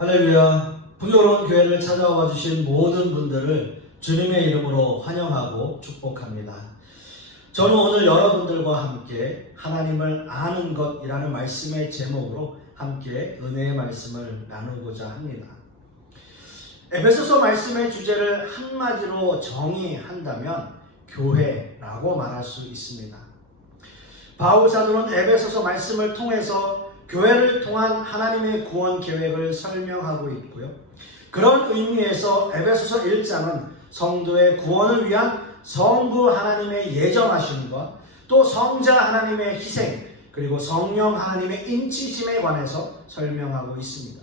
할렐루야. 풍요로운 교회를 찾아와 주신 모든 분들을 주님의 이름으로 환영하고 축복합니다. 저는 오늘 여러분들과 함께 하나님을 아는 것이라는 말씀의 제목으로 함께 은혜의 말씀을 나누고자 합니다. 에베소서 말씀의 주제를 한마디로 정의한다면 교회라고 말할 수 있습니다. 바울 사도는 에베소서 말씀을 통해서 교회를 통한 하나님의 구원 계획을 설명하고 있고요. 그런 의미에서 에베소서 1장은 성도의 구원을 위한 성부 하나님의 예정하심과 또 성자 하나님의 희생 그리고 성령 하나님의 인치심에 관해서 설명하고 있습니다.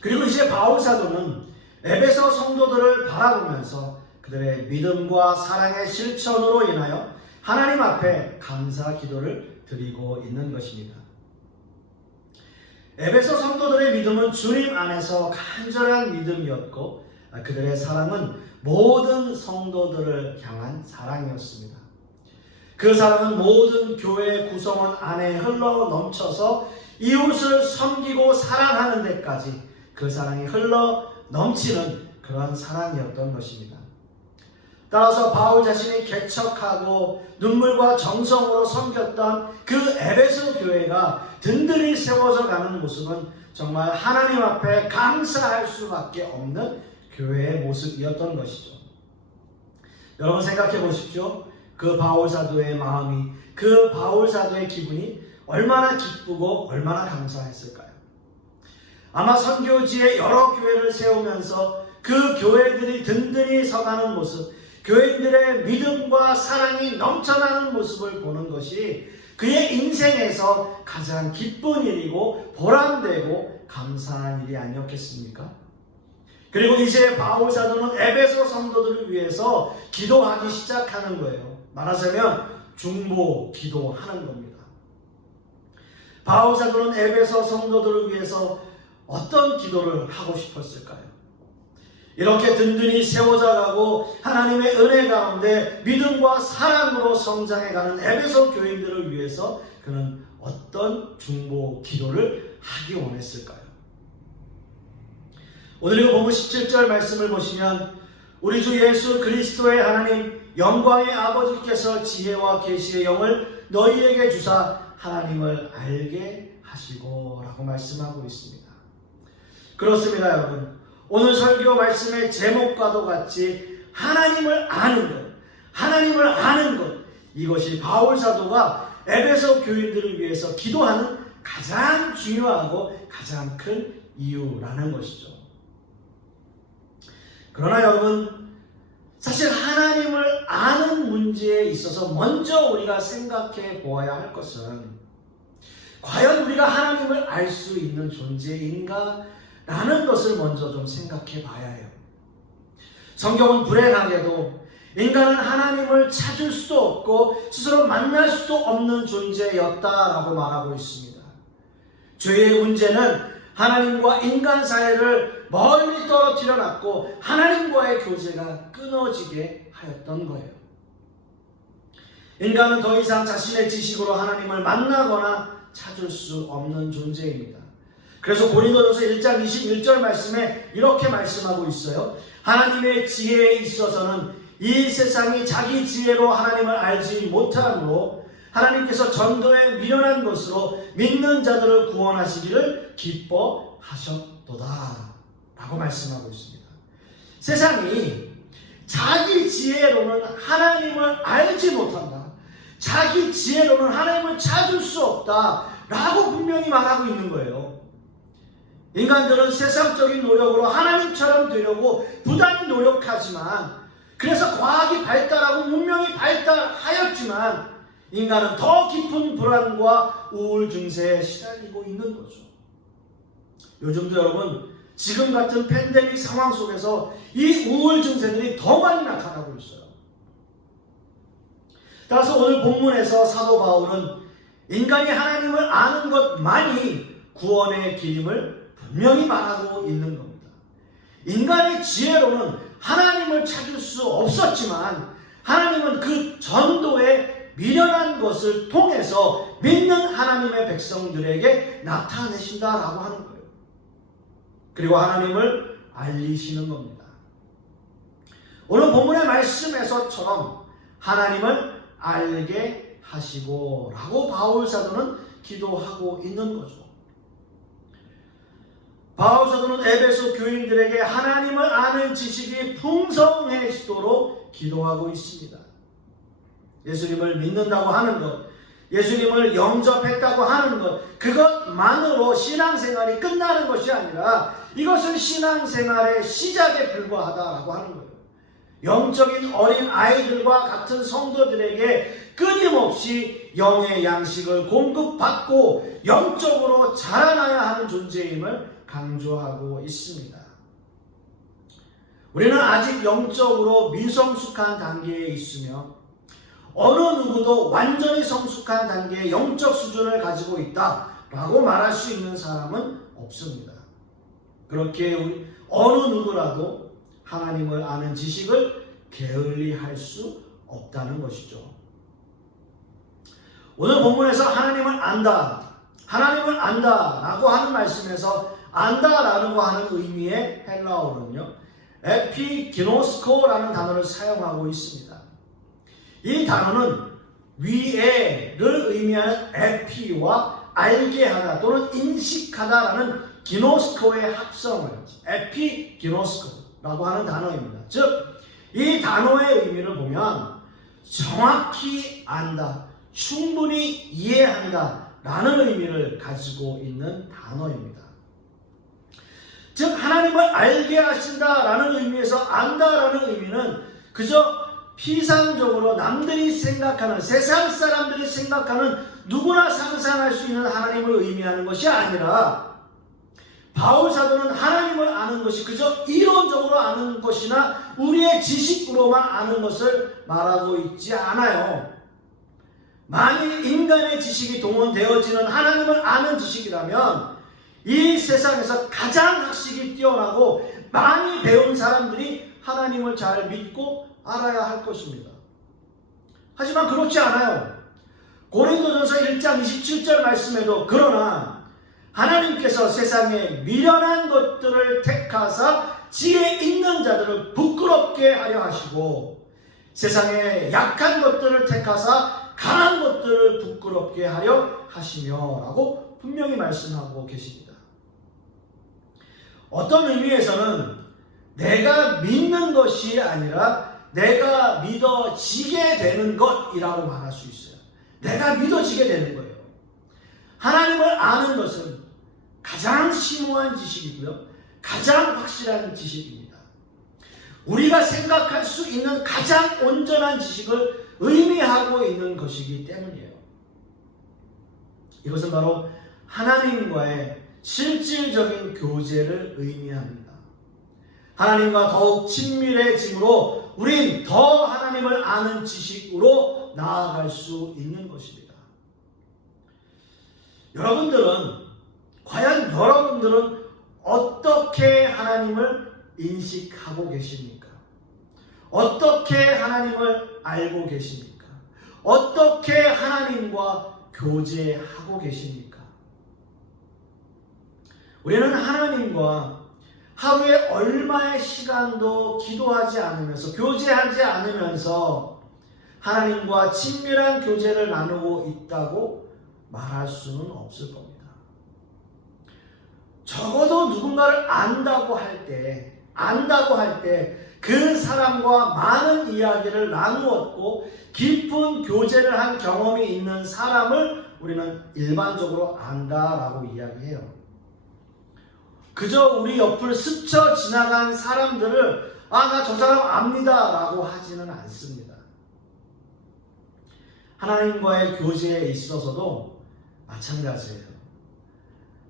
그리고 이제 바울 사도는 에베소 성도들을 바라보면서 그들의 믿음과 사랑의 실천으로 인하여 하나님 앞에 감사 기도를 드리고 있는 것입니다. 에베소 성도들의 믿음은 주님 안에서 간절한 믿음이었고 그들의 사랑은 모든 성도들을 향한 사랑이었습니다. 그 사랑은 모든 교회 구성원 안에 흘러 넘쳐서 이웃을 섬기고 사랑하는 데까지 그 사랑이 흘러 넘치는 그런 사랑이었던 것입니다. 따라서 바울 자신이 개척하고 눈물과 정성으로 섬겼던 그 에베소 교회가 든든히 세워져 가는 모습은 정말 하나님 앞에 감사할 수밖에 없는 교회의 모습이었던 것이죠. 여러분 생각해 보십시오. 그 바울 사도의 마음이, 그 바울 사도의 기분이 얼마나 기쁘고 얼마나 감사했을까요? 아마 선교지에 여러 교회를 세우면서 그 교회들이 든든히 서가는 모습, 교인들의 믿음과 사랑이 넘쳐나는 모습을 보는 것이 그의 인생에서 가장 기쁜 일이고 보람되고 감사한 일이 아니었겠습니까? 그리고 이제 바울 사도는 에베소 성도들을 위해서 기도하기 시작하는 거예요. 말하자면 중보 기도하는 겁니다. 바울 사도는 에베소 성도들을 위해서 어떤 기도를 하고 싶었을까요? 이렇게 든든히 세워져 가고 하나님의 은혜 가운데 믿음과 사랑으로 성장해가는 에베소 교인들을 위해서 그는 어떤 중보 기도를 하기 원했을까요? 오늘 이 본문 17절 말씀을 보시면 우리 주 예수 그리스도의 하나님 영광의 아버지께서 지혜와 계시의 영을 너희에게 주사 하나님을 알게 하시고 라고 말씀하고 있습니다. 그렇습니다, 여러분. 오늘 설교 말씀의 제목과도 같이 하나님을 아는 것, 이것이 바울 사도가 에베소 교인들을 위해서 기도하는 가장 중요하고 가장 큰 이유라는 것이죠. 그러나 여러분, 사실 하나님을 아는 문제에 있어서 먼저 우리가 생각해 보아야 할 것은 과연 우리가 하나님을 알 수 있는 존재인가? 라는 것을 먼저 좀 생각해 봐야 해요. 성경은 불행하게도 인간은 하나님을 찾을 수도 없고 스스로 만날 수도 없는 존재였다라고 말하고 있습니다. 죄의 문제는 하나님과 인간 사이를 멀리 떨어뜨려 놨고 하나님과의 교제가 끊어지게 하였던 거예요. 인간은 더 이상 자신의 지식으로 하나님을 만나거나 찾을 수 없는 존재입니다. 그래서 고린도전서 1장 21절 말씀에 이렇게 말씀하고 있어요. 하나님의 지혜에 있어서는 이 세상이 자기 지혜로 하나님을 알지 못하므로 하나님께서 전도에 미련한 것으로 믿는 자들을 구원하시기를 기뻐하셨도다 라고 말씀하고 있습니다. 세상이 자기 지혜로는 하나님을 알지 못한다, 자기 지혜로는 하나님을 찾을 수 없다 라고 분명히 말하고 있는 거예요. 인간들은 세상적인 노력으로 하나님처럼 되려고 부단히 노력하지만, 그래서 과학이 발달하고 문명이 발달하였지만 인간은 더 깊은 불안과 우울 증세에 시달리고 있는 거죠. 요즘도 여러분, 지금 같은 팬데믹 상황 속에서 이 우울 증세들이 더 많이 나타나고 있어요. 따라서 오늘 본문에서 사도 바울은 인간이 하나님을 아는 것만이 구원의 길임을 분명히 말하고 있는 겁니다. 인간의 지혜로는 하나님을 찾을 수 없었지만 하나님은 그 전도에 미련한 것을 통해서 믿는 하나님의 백성들에게 나타내신다라고 하는 거예요. 그리고 하나님을 알리시는 겁니다. 오늘 본문의 말씀에서처럼 하나님을 알게 하시고 라고 바울 사도는 기도하고 있는 거죠. 바울 사도는 에베소 교인들에게 하나님을 아는 지식이 풍성해지도록 기도하고 있습니다. 예수님을 믿는다고 하는 것, 예수님을 영접했다고 하는 것, 그것만으로 신앙생활이 끝나는 것이 아니라 이것은 신앙생활의 시작에 불과하다라고 하는 거예요. 영적인 어린 아이들과 같은 성도들에게 끊임없이 영의 양식을 공급받고 영적으로 자라나야 하는 존재임을 강조하고 있습니다. 우리는 아직 영적으로 미성숙한 단계에 있으며 어느 누구도 완전히 성숙한 단계의 영적 수준을 가지고 있다라고 말할 수 있는 사람은 없습니다. 그렇게 어느 누구라도 하나님을 아는 지식을 게을리할 수 없다는 것이죠. 오늘 본문에서 하나님을 안다, 하나님을 안다라고 하는 말씀에서 안다라고 하는 의미의 헬라어는요, 에피기노스코라는 단어를 사용하고 있습니다. 이 단어는 위에를 의미하는 에피와 알게 하다 또는 인식하다라는 기노스코의 합성을 에피기노스코라고 하는 단어입니다. 즉, 이 단어의 의미를 보면 정확히 안다, 충분히 이해한다 라는 의미를 가지고 있는 단어입니다. 즉, 하나님을 알게 하신다라는 의미에서 안다라는 의미는 그저 피상적으로 남들이 생각하는, 세상 사람들이 생각하는 누구나 상상할 수 있는 하나님을 의미하는 것이 아니라 바울 사도는 하나님을 아는 것이 그저 이론적으로 아는 것이나 우리의 지식으로만 아는 것을 말하고 있지 않아요. 만일 인간의 지식이 동원되어지는 하나님을 아는 지식이라면 이 세상에서 가장 학식이 뛰어나고 많이 배운 사람들이 하나님을 잘 믿고 알아야 할 것입니다. 하지만 그렇지 않아요. 고린도전서 1장 27절 말씀에도 그러나 하나님께서 세상에 미련한 것들을 택하사 지혜 있는 자들을 부끄럽게 하려 하시고 세상에 약한 것들을 택하사 강한 것들을 부끄럽게 하려 하시며 라고 분명히 말씀하고 계십니다. 어떤 의미에서는 내가 믿는 것이 아니라 내가 믿어지게 되는 것이라고 말할 수 있어요. 내가 믿어지게 되는 거예요. 하나님을 아는 것은 가장 심오한 지식이고요, 가장 확실한 지식입니다. 우리가 생각할 수 있는 가장 온전한 지식을 의미하고 있는 것이기 때문이에요. 이것은 바로 하나님과의 실질적인 교제를 의미합니다. 하나님과 더욱 친밀해짐으로 우린 더 하나님을 아는 지식으로 나아갈 수 있는 것입니다. 과연 여러분들은 어떻게 하나님을 인식하고 계십니까? 어떻게 하나님을 알고 계십니까? 어떻게 하나님과 교제하고 계십니까? 우리는 하나님과 하루에 얼마의 시간도 기도하지 않으면서, 교제하지 않으면서 하나님과 친밀한 교제를 나누고 있다고 말할 수는 없을 겁니다. 적어도 누군가를 안다고 할 때 그 사람과 많은 이야기를 나누었고 깊은 교제를 한 경험이 있는 사람을 우리는 일반적으로 안다라고 이야기해요. 그저 우리 옆을 스쳐 지나간 사람들을 나 저 사람 압니다 라고 하지는 않습니다. 하나님과의 교제에 있어서도 마찬가지예요.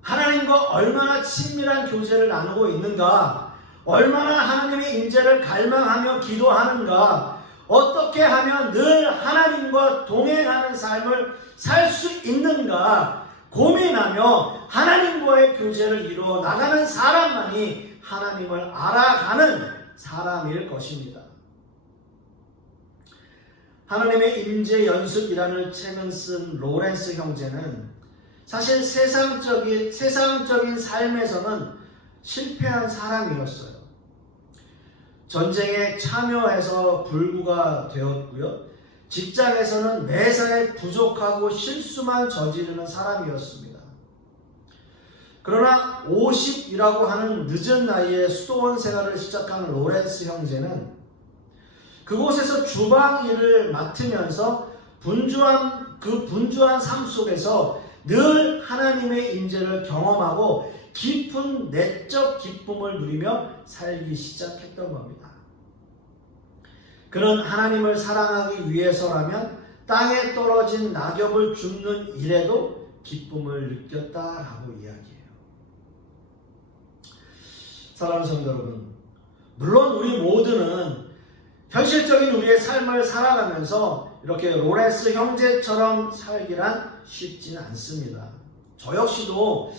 하나님과 얼마나 친밀한 교제를 나누고 있는가, 얼마나 하나님의 임재를 갈망하며 기도하는가, 어떻게 하면 늘 하나님과 동행하는 삶을 살 수 있는가 고민하며 하나님과의 교제를 이루어 나가는 사람만이 하나님을 알아가는 사람일 것입니다. 하나님의 임재 연습이라는 책을 쓴 로렌스 형제는 사실 세상적인 삶에서는 실패한 사람이었어요. 전쟁에 참여해서 불구가 되었고요. 직장에서는 매사에 부족하고 실수만 저지르는 사람이었습니다. 그러나 50이라고 하는 늦은 나이에 수도원 생활을 시작한 로렌스 형제는 그곳에서 주방 일을 맡으면서 분주한 삶 속에서 늘 하나님의 임재를 경험하고 깊은 내적 기쁨을 누리며 살기 시작했던 겁니다. 그는 하나님을 사랑하기 위해서라면 땅에 떨어진 낙엽을 줍는 일에도 기쁨을 느꼈다라고 이야기해요. 사랑하는 성도 여러분, 물론 우리 모두는 현실적인 우리의 삶을 살아가면서 이렇게 로렌스 형제처럼 살기란 쉽지는 않습니다. 저 역시도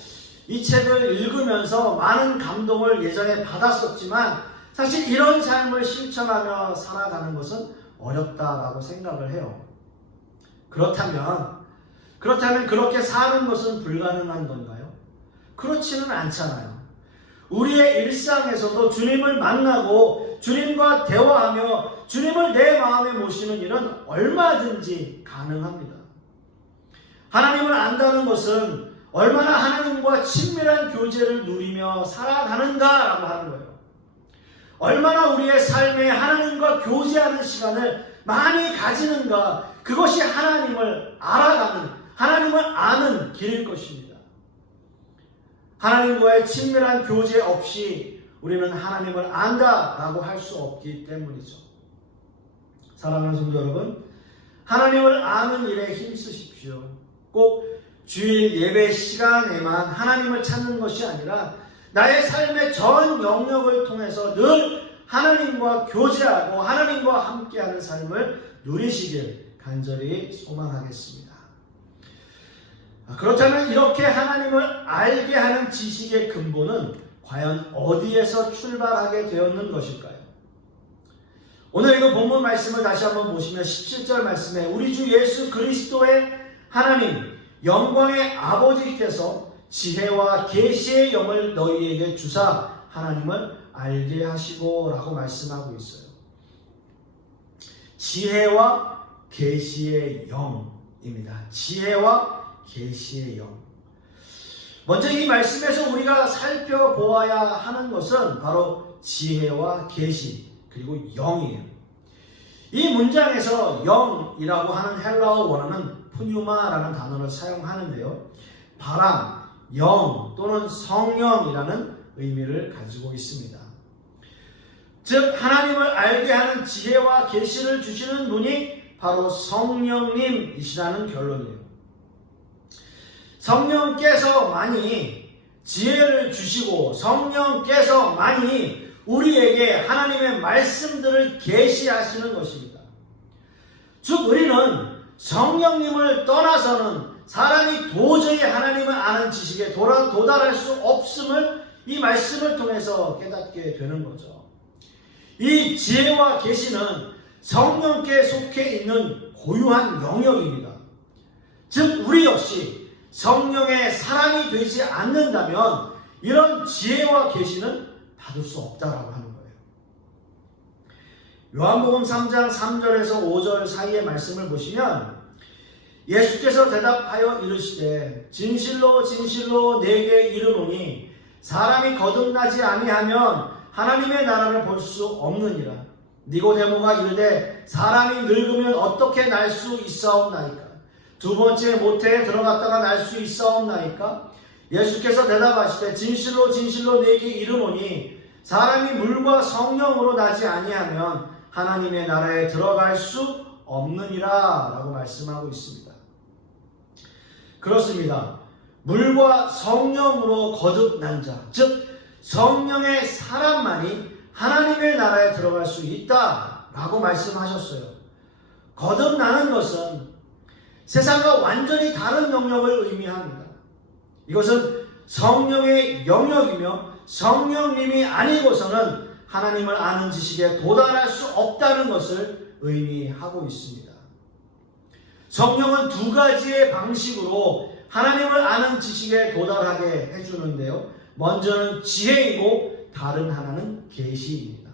이 책을 읽으면서 많은 감동을 예전에 받았었지만 사실 이런 삶을 실천하며 살아가는 것은 어렵다라고 생각을 해요. 그렇다면 그렇게 사는 것은 불가능한 건가요? 그렇지는 않잖아요. 우리의 일상에서도 주님을 만나고 주님과 대화하며 주님을 내 마음에 모시는 일은 얼마든지 가능합니다. 하나님을 안다는 것은 얼마나 하나님과 친밀한 교제를 누리며 살아가는가라고 하는 거예요. 얼마나 우리의 삶에 하나님과 교제하는 시간을 많이 가지는가, 그것이 하나님을 알아가는, 하나님을 아는 길일 것입니다. 하나님과의 친밀한 교제 없이 우리는 하나님을 안다라고 할 수 없기 때문이죠. 사랑하는 성도 여러분, 하나님을 아는 일에 힘쓰십시오. 꼭 주일 예배 시간에만 하나님을 찾는 것이 아니라 나의 삶의 전 영역을 통해서 늘 하나님과 교제하고 하나님과 함께하는 삶을 누리시길 간절히 소망하겠습니다. 그렇다면 이렇게 하나님을 알게 하는 지식의 근본은 과연 어디에서 출발하게 되었는 것일까요? 오늘 이거 본문 말씀을 다시 한번 보시면 17절 말씀에 우리 주 예수 그리스도의 하나님 영광의 아버지께서 지혜와 계시의 영을 너희에게 주사 하나님을 알게 하시고 라고 말씀하고 있어요. 지혜와 계시의 영입니다. 지혜와 계시의 영. 먼저 이 말씀에서 우리가 살펴보아야 하는 것은 바로 지혜와 계시 그리고 영이에요. 이 문장에서 영이라고 하는 헬라어 원어는 푸뉴마라는 단어를 사용하는데요. 바람, 영 또는 성령이라는 의미를 가지고 있습니다. 즉 하나님을 알게 하는 지혜와 계시를 주시는 분이 바로 성령님이시라는 결론이에요. 성령께서 많이 지혜를 주시고 성령께서 많이 우리에게 하나님의 말씀들을 계시하시는 것입니다. 즉 우리는 성령님을 떠나서는 사람이 도저히 하나님을 아는 지식에 도달할 수 없음을 이 말씀을 통해서 깨닫게 되는 거죠. 이 지혜와 계시는 성령께 속해 있는 고유한 영역입니다. 즉 우리 역시 성령의 사람이 되지 않는다면 이런 지혜와 계시는 받을 수 없다라고 하는 거예요. 요한복음 3장 3절에서 5절 사이의 말씀을 보시면 예수께서 대답하여 이르시되 진실로 진실로 내게 이르노니 사람이 거듭나지 아니하면 하나님의 나라를 볼 수 없느니라. 니고데모가 이르되 사람이 늙으면 어떻게 날 수 있사옵나이까? 두 번째 모태에 들어갔다가 날 수 있사옵나이까? 예수께서 대답하시되 진실로 진실로 내게 이르노니 사람이 물과 성령으로 나지 아니하면 하나님의 나라에 들어갈 수 없느니라 라고 말씀하고 있습니다. 그렇습니다. 물과 성령으로 거듭난 자, 즉 성령의 사람만이 하나님의 나라에 들어갈 수 있다라고 말씀하셨어요. 거듭나는 것은 세상과 완전히 다른 영역을 의미합니다. 이것은 성령의 영역이며 성령님이 아니고서는 하나님을 아는 지식에 도달할 수 없다는 것을 의미하고 있습니다. 성령은 두 가지의 방식으로 하나님을 아는 지식에 도달하게 해주는데요. 먼저는 지혜이고 다른 하나는 계시입니다.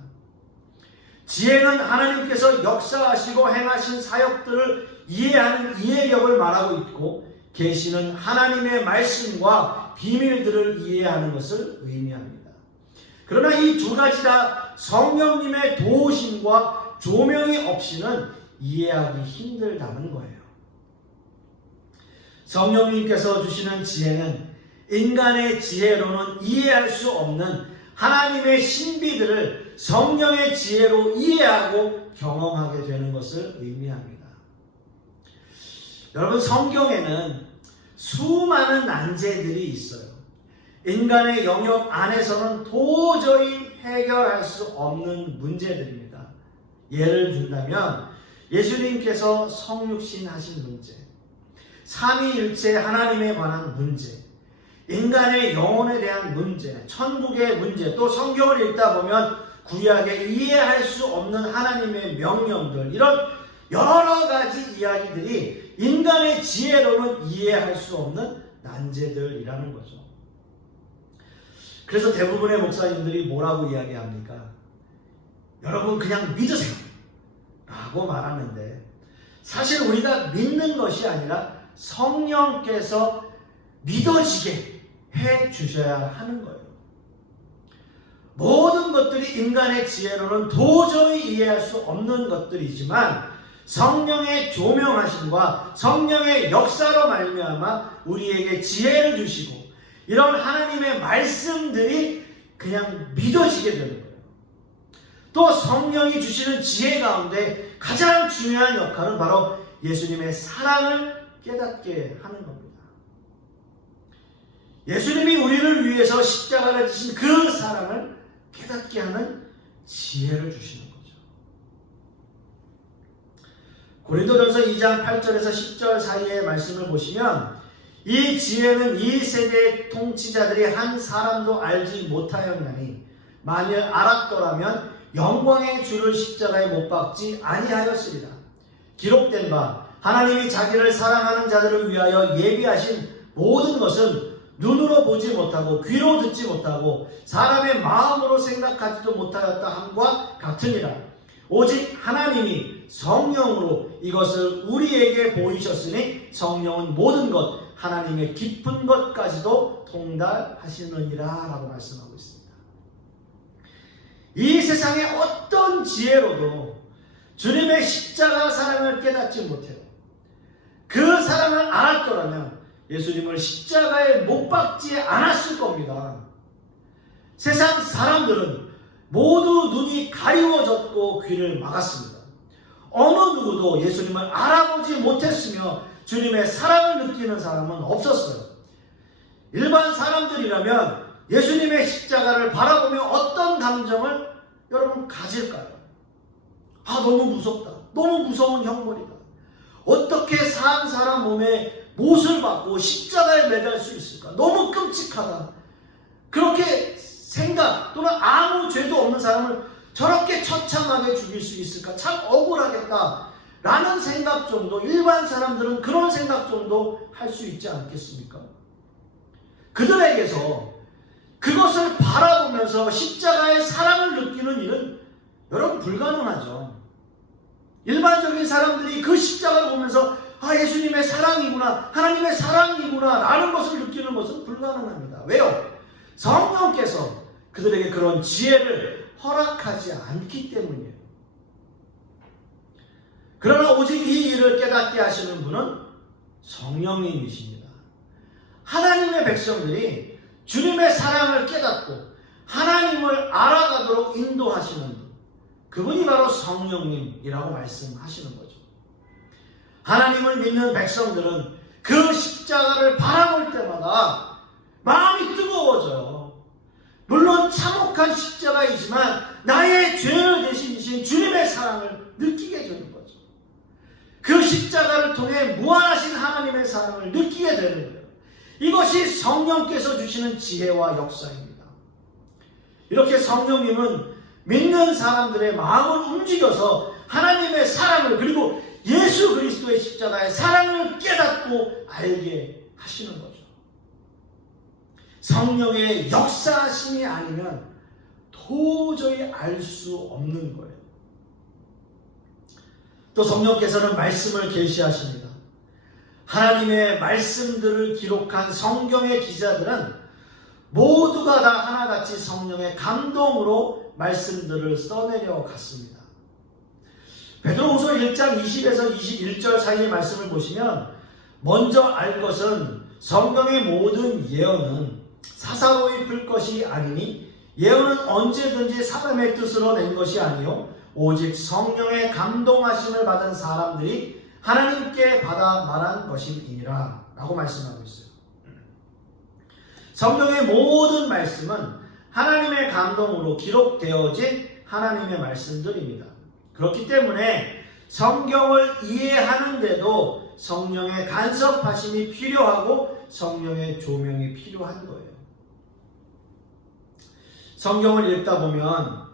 지혜는 하나님께서 역사하시고 행하신 사역들을 이해하는 이해력을 말하고 있고, 계시는 하나님의 말씀과 비밀들을 이해하는 것을 의미합니다. 그러나 이 두 가지 다 성령님의 도우심과 조명이 없이는 이해하기 힘들다는 거예요. 성령님께서 주시는 지혜는 인간의 지혜로는 이해할 수 없는 하나님의 신비들을 성령의 지혜로 이해하고 경험하게 되는 것을 의미합니다. 여러분, 성경에는 수많은 난제들이 있어요. 인간의 영역 안에서는 도저히 해결할 수 없는 문제들입니다. 예를 든다면 예수님께서 성육신 하신 문제, 삼위일체 하나님에 관한 문제, 인간의 영혼에 대한 문제, 천국의 문제, 또 성경을 읽다 보면 구약에 이해할 수 없는 하나님의 명령들, 이런 여러 가지 이야기들이 인간의 지혜로는 이해할 수 없는 난제들이라는 거죠. 그래서 대부분의 목사님들이 뭐라고 이야기합니까? 여러분 그냥 믿으세요 라고 말하는데, 사실 우리가 믿는 것이 아니라 성령께서 믿어지게 해 주셔야 하는 거예요. 모든 것들이 인간의 지혜로는 도저히 이해할 수 없는 것들이지만 성령의 조명하심과 성령의 역사로 말미암아 우리에게 지혜를 주시고 이런 하나님의 말씀들이 그냥 믿어지게 되는 거예요. 또 성령이 주시는 지혜 가운데 가장 중요한 역할은 바로 예수님의 사랑을 깨닫게 하는 겁니다. 예수님이 우리를 위해서 십자가를 지신 그 사랑을 깨닫게 하는 지혜를 주시는 거죠. 고린도전서 2장 8절에서 10절 사이의 말씀을 보시면 이 지혜는 이 세대의 통치자들이 한 사람도 알지 못하였나니 만일 알았더라면 영광의 주를 십자가에 못 박지 아니하였으리라. 기록된 바 하나님이 자기를 사랑하는 자들을 위하여 예비하신 모든 것은 눈으로 보지 못하고 귀로 듣지 못하고 사람의 마음으로 생각하지도 못하였다 함과 같으니라. 오직 하나님이 성령으로 이것을 우리에게 보이셨으니 성령은 모든 것 하나님의 깊은 것까지도 통달하시느니라 라고 말씀하고 있습니다. 이 세상의 어떤 지혜로도 주님의 십자가 사랑을 깨닫지 못해요. 그 사랑을 알았더라면 예수님을 십자가에 못 박지 않았을 겁니다. 세상 사람들은 모두 눈이 가리워졌고 귀를 막았습니다. 어느 누구도 예수님을 알아보지 못했으며 주님의 사랑을 느끼는 사람은 없었어요. 일반 사람들이라면 예수님의 십자가를 바라보며 어떤 감정을 여러분 가질까요? 아, 너무 무섭다. 너무 무서운 형벌이다. 어떻게 산 사람 몸에 못을 받고 십자가에 매달 수 있을까? 너무 끔찍하다. 그렇게 생각 또는 아무 죄도 없는 사람을 저렇게 처참하게 죽일 수 있을까? 참 억울하겠다 라는 생각 정도, 일반 사람들은 그런 생각 정도 할 수 있지 않겠습니까? 그들에게서 그것을 바라보면서 십자가의 사랑을 느끼는 일은 여러분 불가능하죠. 일반적인 사람들이 그 십자가를 보면서 아, 예수님의 사랑이구나, 하나님의 사랑이구나 라는 것을 느끼는 것은 불가능합니다. 왜요? 성령께서 그들에게 그런 지혜를 허락하지 않기 때문이에요. 그러나 오직 이 일을 깨닫게 하시는 분은 성령님이십니다. 하나님의 백성들이 주님의 사랑을 깨닫고 하나님을 알아가도록 인도하시는 분, 그분이 바로 성령님이라고 말씀하시는 거죠. 하나님을 믿는 백성들은 그 십자가를 바라볼 때마다 마음이 뜨거워져요. 물론 참혹한 십자가이지만 나의 죄를 대신 지신 주님의 사랑을 느끼게 되는 거죠. 그 십자가를 통해 무한하신 하나님의 사랑을 느끼게 되는 거예요. 이것이 성령께서 주시는 지혜와 역사입니다. 이렇게 성령님은 믿는 사람들의 마음을 움직여서 하나님의 사랑을, 그리고 예수 그리스도의 십자가의 사랑을 깨닫고 알게 하시는 거죠. 성령의 역사하심이 아니면 도저히 알 수 없는 거예요. 또 성령께서는 말씀을 계시하십니다. 하나님의 말씀들을 기록한 성경의 기자들은 모두가 다 하나같이 성령의 감동으로 말씀들을 써내려 갔습니다. 베드로후서 1장 20에서 21절 사이의 말씀을 보시면 먼저 알 것은 성경의 모든 예언은 사사로이 풀 것이 아니니 예언은 언제든지 사람의 뜻으로 낸 것이 아니요 오직 성령의 감동하심을 받은 사람들이 하나님께 받아 말한 것이니라 라고 말씀하고 있어요. 성경의 모든 말씀은 하나님의 감동으로 기록되어진 하나님의 말씀들입니다. 그렇기 때문에 성경을 이해하는데도 성령의 간섭하심이 필요하고 성령의 조명이 필요한 거예요. 성경을 읽다 보면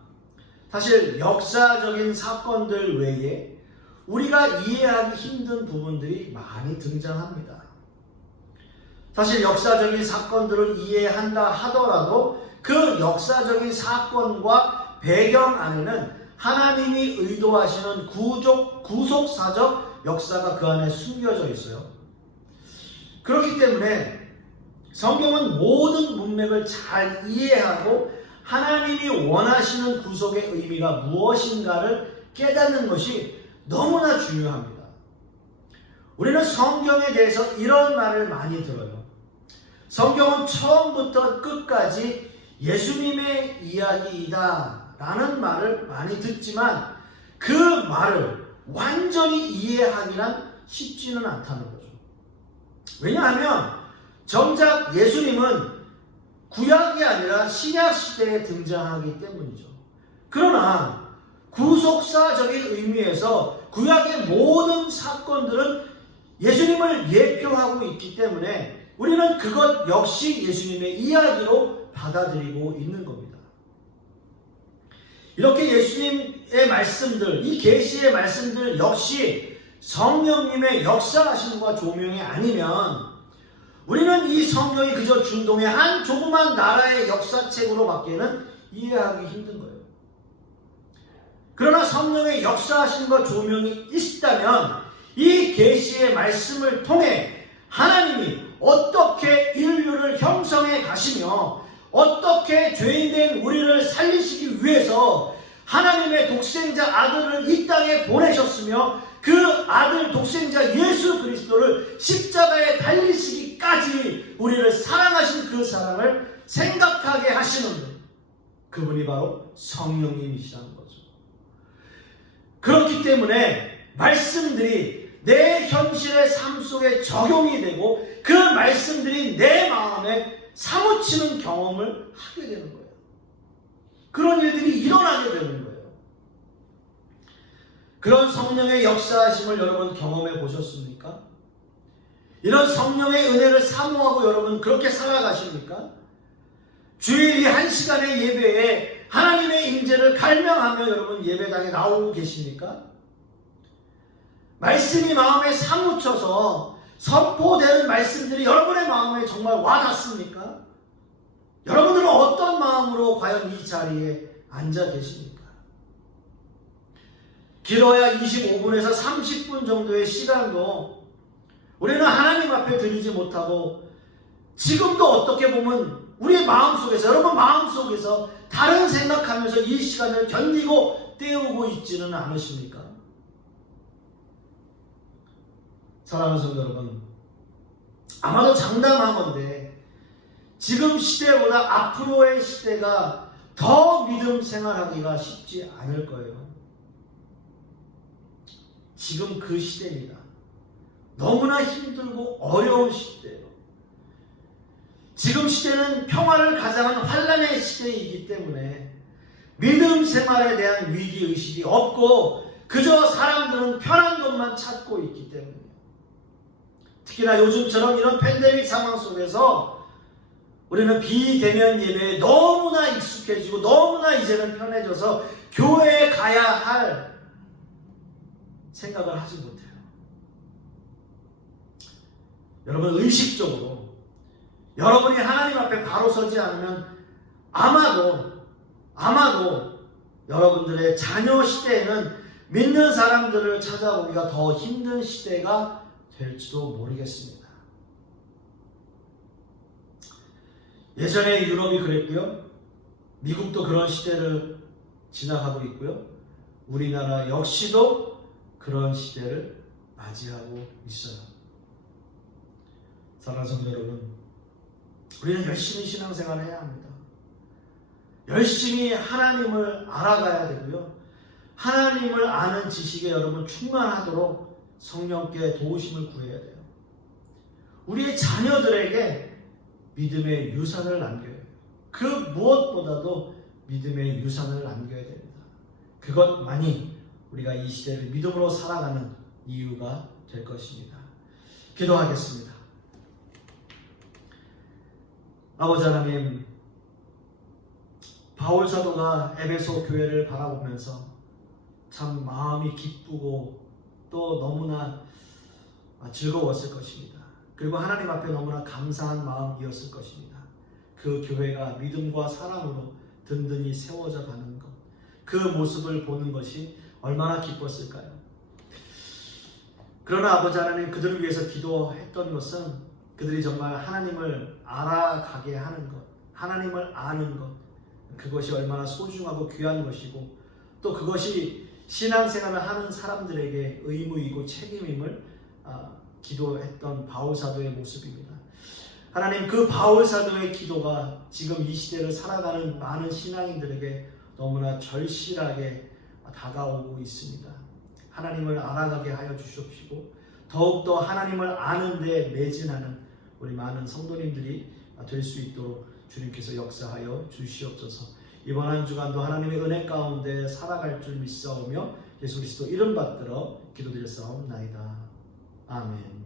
사실 역사적인 사건들 외에 우리가 이해하기 힘든 부분들이 많이 등장합니다. 사실 역사적인 사건들을 이해한다 하더라도 그 역사적인 사건과 배경 안에는 하나님이 의도하시는 구속사적 역사가 그 안에 숨겨져 있어요. 그렇기 때문에 성경은 모든 문맥을 잘 이해하고 하나님이 원하시는 구속의 의미가 무엇인가를 깨닫는 것이 너무나 중요합니다. 우리는 성경에 대해서 이런 말을 많이 들어요. 성경은 처음부터 끝까지 예수님의 이야기이다 라는 말을 많이 듣지만 그 말을 완전히 이해하기란 쉽지는 않다는 거죠. 왜냐하면 정작 예수님은 구약이 아니라 신약 시대에 등장하기 때문이죠. 그러나 구속사적인 의미에서 구약의 모든 사건들은 예수님을 예표하고 있기 때문에 우리는 그것 역시 예수님의 이야기로 받아들이고 있는 겁니다. 이렇게 예수님의 말씀들, 이 계시의 말씀들 역시 성령님의 역사하심과 조명이 아니면 우리는 이 성경이 그저 중동의 한 조그만 나라의 역사책으로밖에는 이해하기 힘든 거예요. 그러나 성령의 역사하심과 조명이 있다면 이 계시의 말씀을 통해 하나님이 어떻게 인류를 형성해 가시며 어떻게 죄인된 우리를 살리시기 위해서 하나님의 독생자 아들을 이 땅에 보내셨으며 그 아들 독생자 예수 그리스도를 십자가에 달리시기까지 우리를 사랑하신 그 사랑을 생각하게 하시는 분, 그분이 바로 성령님이시라는 거죠. 그렇기 때문에 말씀들이 내 현실의 삶 속에 적용이 되고 그 말씀들이 내 마음에 사무치는 경험을 하게 되는 거예요. 그런 일들이 일어나게 되는 거예요. 그런 성령의 역사하심을 여러분 경험해 보셨습니까? 이런 성령의 은혜를 사모하고 여러분 그렇게 살아가십니까? 주일 1시간의 예배에 하나님의 임재를 갈망하며 여러분 예배당에 나오고 계십니까? 말씀이 마음에 사무쳐서 선포되는 말씀들이 여러분의 마음에 정말 와닿습니까? 여러분들은 어떤 마음으로 과연 이 자리에 앉아 계십니까? 길어야 25분에서 30분 정도의 시간도 우리는 하나님 앞에 드리지 못하고 지금도 어떻게 보면 우리의 마음속에서, 여러분 마음속에서 다른 생각하면서 이 시간을 견디고 때우고 있지는 않으십니까? 사랑하는 성도 여러분, 아마도 장담하건대 지금 시대보다 앞으로의 시대가 더 믿음 생활하기가 쉽지 않을 거예요. 지금 그 시대입니다. 너무나 힘들고 어려운 시대예요. 지금 시대는 평화를 가장한 환란의 시대이기 때문에 믿음 생활에 대한 위기의식이 없고 그저 사람들은 편한 것만 찾고 있기 때문이에요. 특히나 요즘처럼 이런 팬데믹 상황 속에서 우리는 비대면 예배에 너무나 익숙해지고 너무나 이제는 편해져서 교회에 가야 할 생각을 하지 못해요. 여러분 의식적으로 여러분이 하나님 앞에 바로 서지 않으면 아마도 여러분들의 자녀 시대에는 믿는 사람들을 찾아보기가 더 힘든 시대가 될지도 모르겠습니다. 예전에 유럽이 그랬고요. 미국도 그런 시대를 지나가고 있고요. 우리나라 역시도 그런 시대를 맞이하고 있어요. 사랑하는 성도 여러분, 우리는 열심히 신앙생활을 해야 합니다. 열심히 하나님을 알아가야 되고요. 하나님을 아는 지식에 여러분 충만하도록 성령께 도우심을 구해야 돼요. 우리의 자녀들에게 믿음의 유산을 남겨야 돼요. 그 무엇보다도 믿음의 유산을 남겨야 됩니다. 그것만이 우리가 이 시대를 믿음으로 살아가는 이유가 될 것입니다. 기도하겠습니다. 아버지 하나님, 바울 사도가 에베소 교회를 바라보면서 참 마음이 기쁘고 또 너무나 즐거웠을 것입니다. 그리고 하나님 앞에 너무나 감사한 마음이었을 것입니다. 그 교회가 믿음과 사랑으로 든든히 세워져 가는 것, 그 모습을 보는 것이 얼마나 기뻤을까요? 그러나 아버지 하나님, 그들을 위해서 기도했던 것은 그들이 정말 하나님을 알아가게 하는 것, 하나님을 아는 것, 그것이 얼마나 소중하고 귀한 것이고 또 그것이 신앙생활을 하는 사람들에게 의무이고 책임임을 기도했던 바울 사도의 모습입니다. 하나님, 그 바울 사도의 기도가 지금 이 시대를 살아가는 많은 신앙인들에게 너무나 절실하게 다가오고 있습니다. 하나님을 알아가게 하여 주시옵시고 더욱더 하나님을 아는 데 매진하는 우리 많은 성도님들이 될 수 있도록 주님께서 역사하여 주시옵소서. 이번 한 주간도 하나님의 은혜 가운데 살아갈 줄 믿사오며 예수 그리스도 이름 받들어 기도드렸사옵나이다. 아멘.